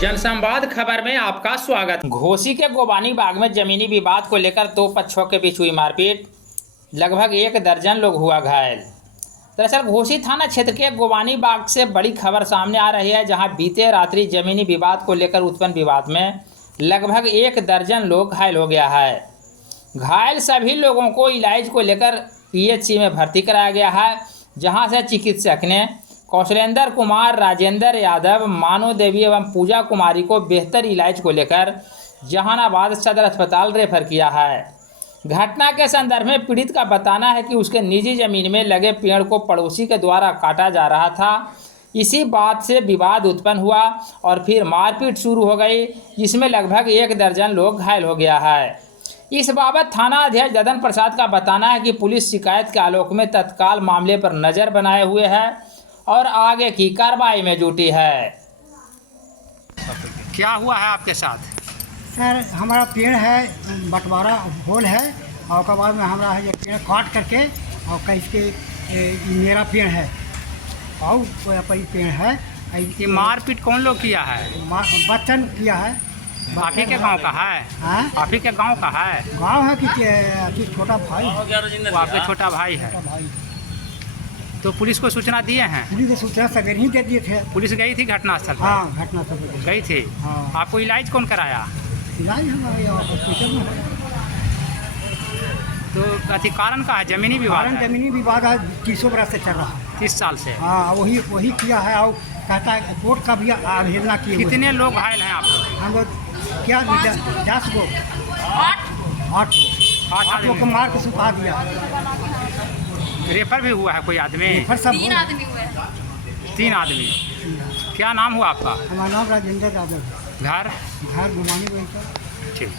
जनसंवाद खबर में आपका स्वागत। घोसी के गोबानी बाग में जमीनी विवाद को लेकर दो पक्षों के बीच हुई मारपीट, लगभग 1 दर्जन लोग हुआ घायल। दरअसल घोसी थाना क्षेत्र के गोबानी बाग से बड़ी खबर सामने आ रही है, जहां बीते रात्रि जमीनी विवाद को लेकर उत्पन्न विवाद में लगभग 1 दर्जन लोग घायल हो गया है। घायल सभी लोगों को इलाज को लेकर पीएचसी में भर्ती कराया गया है, जहां से चिकित्सक ने कौशलेंद्र कुमार, राजेंद्र यादव, मानो देवी एवं पूजा कुमारी को बेहतर इलाज को लेकर जहानाबाद सदर अस्पताल रेफर किया है। घटना के संदर्भ में पीड़ित का बताना है कि उसके निजी जमीन में लगे पेड़ को पड़ोसी के द्वारा काटा जा रहा था। इसी बात से विवाद उत्पन्न हुआ और फिर मारपीट शुरू हो गई, जिसमें लगभग 1 दर्जन लोग घायल हो गया है। इस बाबत थाना अध्यक्ष ददन प्रसाद का बताना है कि पुलिस शिकायत के आलोक में तत्काल मामले पर नज़र बनाए हुए है और आगे की कार्रवाई में जुटी है। क्या हुआ है आपके साथ? सर, हमारा पेड़ है, बंटवारा होल है और उसके बाद में हमारा है ये पेड़ काट करके और कहीं के मेरा पेड़ है और कोई पेड़ है। ये मारपीट कौन लोग किया है? बच्चन किया है। आप ही के गांव का है? आप ही के गांव का है? गांव है कि छोटा भाई? वो आपके छोटा भाई है। तो पुलिस को सूचना दिए हैं? पुलिस को सूचना सवेरे ही दे दिए थे। पुलिस गई थी घटनास्थल पर? हाँ, घटनास्थल गई थी। हाँ। आपको इलाज कौन कराया? इलाज हमारे हॉस्पिटल में है। तो अति कारण का है जमीनी विवाद है? जमीनी विवाद है, 30 बरस से चल रहा है। 30 साल से? हाँ, वही किया है और कहता है कोर्ट का भी अवहेलना किए। कितने लोग घायल हैं आप लोग? हम लोग क्या 10 गो 8 लोग को मार के सुखा दिया। रेफर भी हुआ है कोई आदमी? रेफर सब 3 आदमी हुए हैं। 3 आदमी। क्या नाम हुआ आपका? हमारा नाम राजेंद्र यादव। घर? घर घुमाने वही। ठीक।